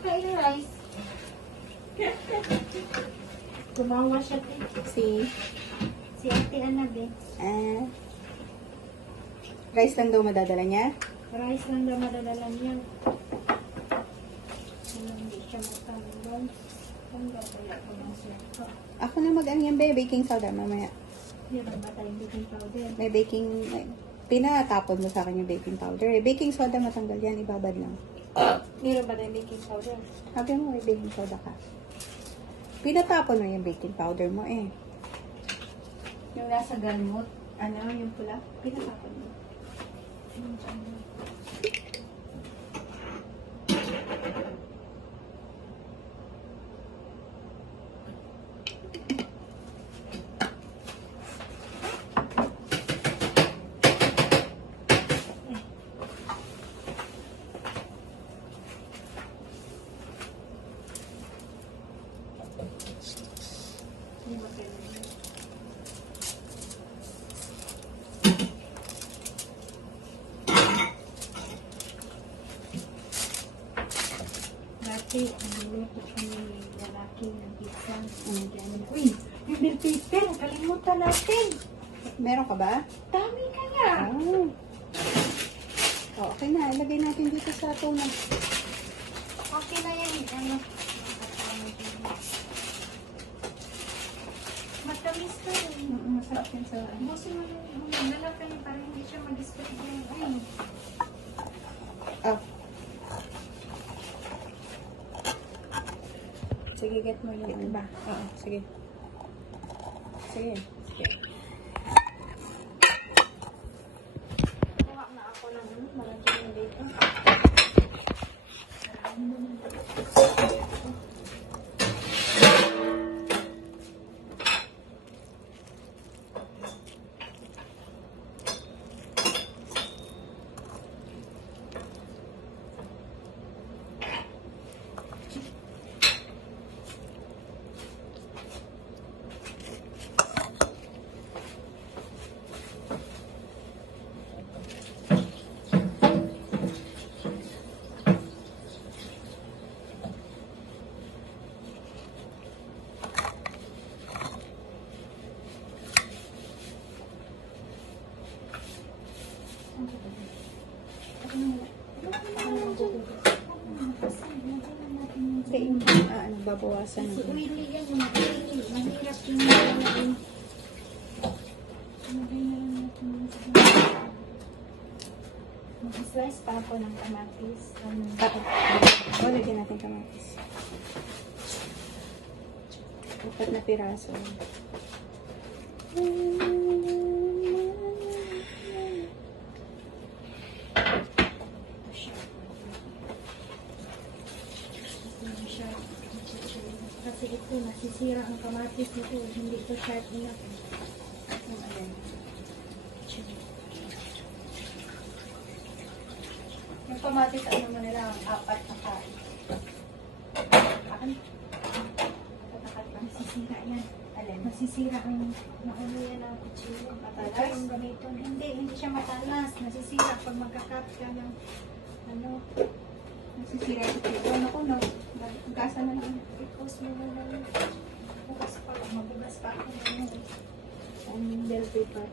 kakain ng rice. Tumawa siya, te. Si Ate Anabe. Rice lang daw madadala niya? Rice lang daw madadala niya. Hindi siya matanggal. Tanggal kaya ko ng suka. Ako na mag-ano yan, be. Baking soda mamaya. Meron ba tayong baking powder? May baking... Pinatapon mo sa akin yung baking powder. Baking soda matanggal yan. Ibabad lang. Meron ba tayong baking powder? Sabi mo may baking soda ka. Pinatapon mo yung baking powder mo eh. Yung nasa galmot. Ano? Yung pula. Pinatapon mo. Dati, niluluto kami ng lalaki ng pizza. Uy, yung bill paper, kalimutan natin. Meron ka ba? Dami kaya. Oh. Oh, okay na. Ilagay natin dito sa tuna. Okay na yan. Ano? Matamis ka rin. Masarap yan sa... Busin mo yung lalaki para hindi siya mag-spot yung ay. Oh. Sige, get mo yung iba. Oo, sige. Sige. Kuha na ako ng malagyan ng bacon. Okay, ano, babawasan Si natin. Willie yan, mahirap yung mag-slice pa ako ng kamatis. Oh, lagyan natin kamatis. 4 na piraso. Kasi ito, nasisira ang kamatis nito. Hindi ito sharp enough. Yung kamatis, ano mo nila, 4 na kain. Nasisira yan. Alin? Nasisira ang naulo yan ang kutsilo. Matalas? Ito yung ganito. Hindi siya matalas. Nasisira pag magkakat ka ng ano. Nasisira ito. Ano ko, no? Gasa na lang. Because mo na lang. Bukas pa. Mabugas pa ako ng bell paper.